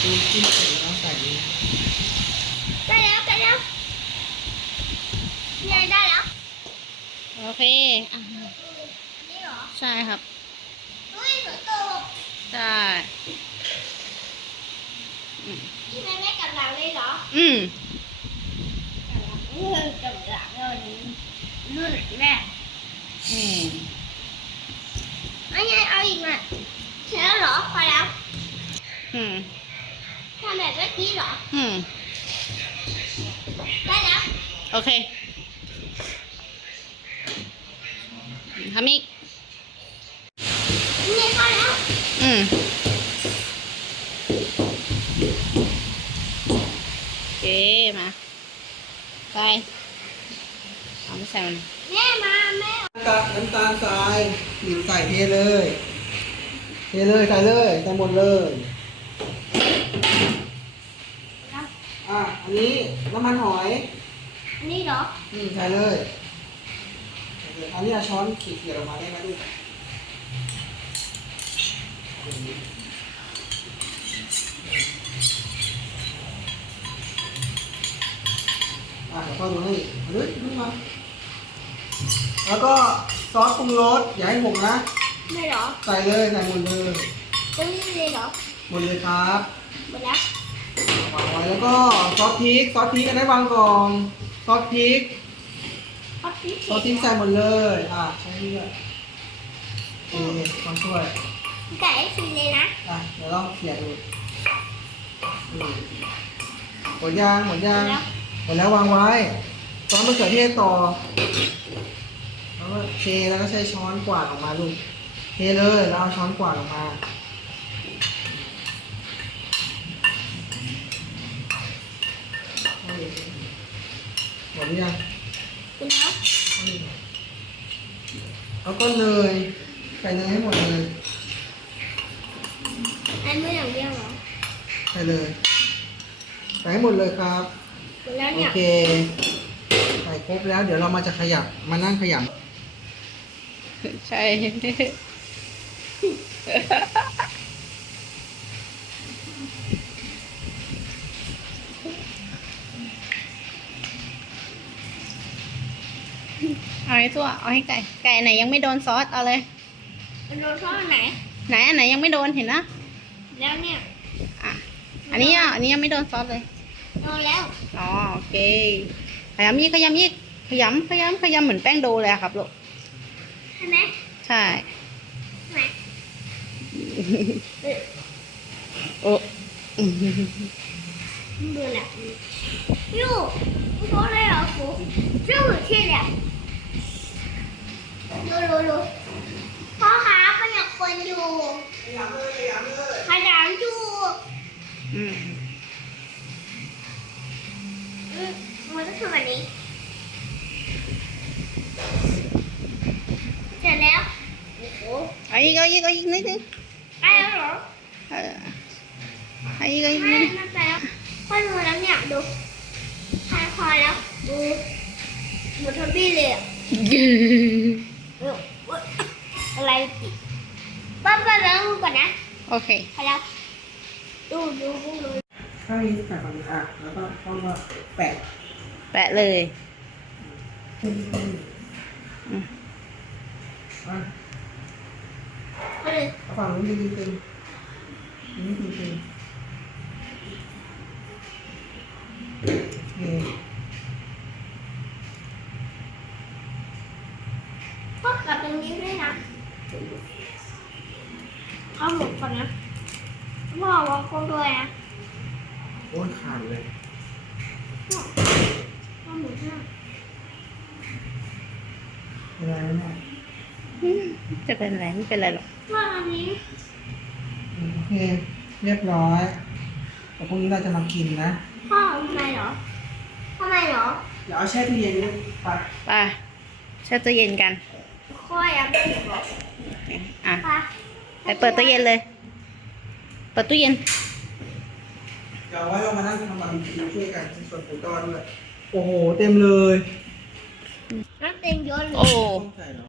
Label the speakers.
Speaker 1: ดูที่เสร็จแล้วใส่นี่
Speaker 2: ได้แล้วเนี่ยได้แล้ว
Speaker 3: โอเคอ่ะ
Speaker 2: นี่เหรอ
Speaker 3: ใช่ครับ
Speaker 2: อุ้ยฝนตก
Speaker 3: ใช่
Speaker 2: ที่แม่ไม่กลับหลังเลยเหรอ
Speaker 3: อืม
Speaker 2: กลับหลังเลยนู่นแม่
Speaker 3: อืม
Speaker 2: อันนี้เอาอีกหน่อยเสร็จแล้วเหรอพอแล้ว
Speaker 3: อืม
Speaker 2: ทำแบบเมื่อกี้เหรอ
Speaker 3: อืม
Speaker 2: ได้แล้ว
Speaker 3: โอเคทำอีก
Speaker 2: นี่พอแล้ว
Speaker 3: อืมโอเคมาไปเอาไม่ใส่มัน
Speaker 2: แม่มาแม่
Speaker 1: น้ำตาลทรายหรือใส่เทเลย เทเลยใส่เลยใส่หมดเลยอันนี้น้ำมันหอย
Speaker 2: อันนี้เหรอ
Speaker 1: ใส่เลยอันนี้เอาช้อนขีดออกมาได้ไหมลูกเดี๋ยวพ่อดูให้เอาเลยดูมาแล้วก็ซอสปรุงรสอย่าให้หกนะ
Speaker 2: ไม่เหรอ
Speaker 1: ใส่เลยใส่หมดเลย
Speaker 2: ตรงนี้เลยเหรอ
Speaker 1: หมดเลยครับ
Speaker 2: หมดแล้ว
Speaker 1: วางไว้แล้วก็ซอสพริกอันนี้วางก่อนซอสพริก
Speaker 2: พอที่
Speaker 1: ซอสพริกใส่หมดเลยใช้นี่ด้วยโอเคมาช่วย
Speaker 2: ไก่สีเลยนะ
Speaker 1: เดี๋ยวลองเขี่ยดูหมดยาง หมดแล้ววางไว้ซอสมะเขือเทศต่อแล้วก็เทแล้วก็ใช้ช้อนกวาดออกมาลูกเทเลยแล้วเอาช้อนกวาดออกมาหมดหรือยัง
Speaker 2: หมดแล้ว
Speaker 1: แล้วก็เนยใส่เนยให้หมดเลย
Speaker 2: อันนี้อย่างเดียวเหรอ
Speaker 1: ใส่เลยใส่ให้หมดเลยครับ
Speaker 2: หมดแล้ว
Speaker 1: โอ
Speaker 2: เนี่ย
Speaker 1: เคใส่ครบแล้วเดี๋ยวเรามาจะขยับมานั่งขย
Speaker 3: ใช่ เอาให้ตัวเอาให้ไก่ ไก่ไหนยังไม่โดนซอส เอาเลย
Speaker 2: มันโดนท่อไหน
Speaker 3: ไหนอันไหนยังไม่โดนเห็นนะ
Speaker 2: แล้วเนี่ย
Speaker 3: อ่ะ อันนี้ยังไม่โดนซอสเลย
Speaker 2: โดนแล้ว
Speaker 3: อ๋อโอเค ขยำอีกขยำเหมือนแป้งโดเลยอะครับลูก
Speaker 2: ใช่ไหม
Speaker 3: ใช่
Speaker 2: ใช่ไหม
Speaker 3: โอ้
Speaker 2: ดูแหละยูโดนเลยเหรอครูยูที่แหละดูพ่อคะมันอยากคนอยู่
Speaker 1: ำขยำเลย
Speaker 2: ขยันอยู่
Speaker 3: อืม
Speaker 2: มันก็คือแบบนี้เสร็จแล้วโอ้โห
Speaker 3: เอาอีกนิดนึง
Speaker 2: ได้แล้วเหรอ
Speaker 3: เออเอาอีกนิด
Speaker 2: ไม่
Speaker 3: นึง
Speaker 2: มันไปแล้วพ่อดูแล้วเนี่ยดูพอแล้วดูหมดทั้งบี้เลยอะเอออะไรติป้าล้างมือก่อนนะ
Speaker 3: โอเค
Speaker 2: พอแล้วดู
Speaker 1: ข้างนี้ใส่ฝั่งนี้แล้วก็ต้องมาแปะ
Speaker 3: แปะเลย
Speaker 1: ขึ้น
Speaker 3: อืม
Speaker 2: เอาเลย
Speaker 1: เอาฝั่งนู้นดึงตึงนี่ตึงนี่
Speaker 2: พ่อกลับตรงนี้ด้วยนะเอาหมดก่อนนะพ่อวางกลมด้วยนะ
Speaker 1: โอ้ยขาดเลย
Speaker 2: เอาหมดด้วย
Speaker 1: อะไรนะแม่
Speaker 3: จะเป็นอะไรไม่เป็นไรหรอก
Speaker 2: ว่าอันนี้
Speaker 1: โอเค เรียบร้อยแต่พรุ่งนี้เราจะมากินนะ
Speaker 2: พ่อทำไมเหรอ
Speaker 1: เดี๋ยวเอาแช่ตู้เย็นนี่ไป
Speaker 3: ไปแช่ตู้เย็นกัน
Speaker 2: ค่อยเอาไปเหรอ
Speaker 3: อ่ะ
Speaker 2: ไป
Speaker 3: ไปเปิดตู้เย็นเลย เปิดตู้เย็น
Speaker 1: เดี๋ยวเอาไว้เรามานั่งทำบาร์บีคิวช่วยกันในส่วนของต้อนด้วย โอ้โห เต็มเลย
Speaker 2: น้ำเต็มเยอะเลย
Speaker 3: โอ้
Speaker 1: ต้องใส่เหรอ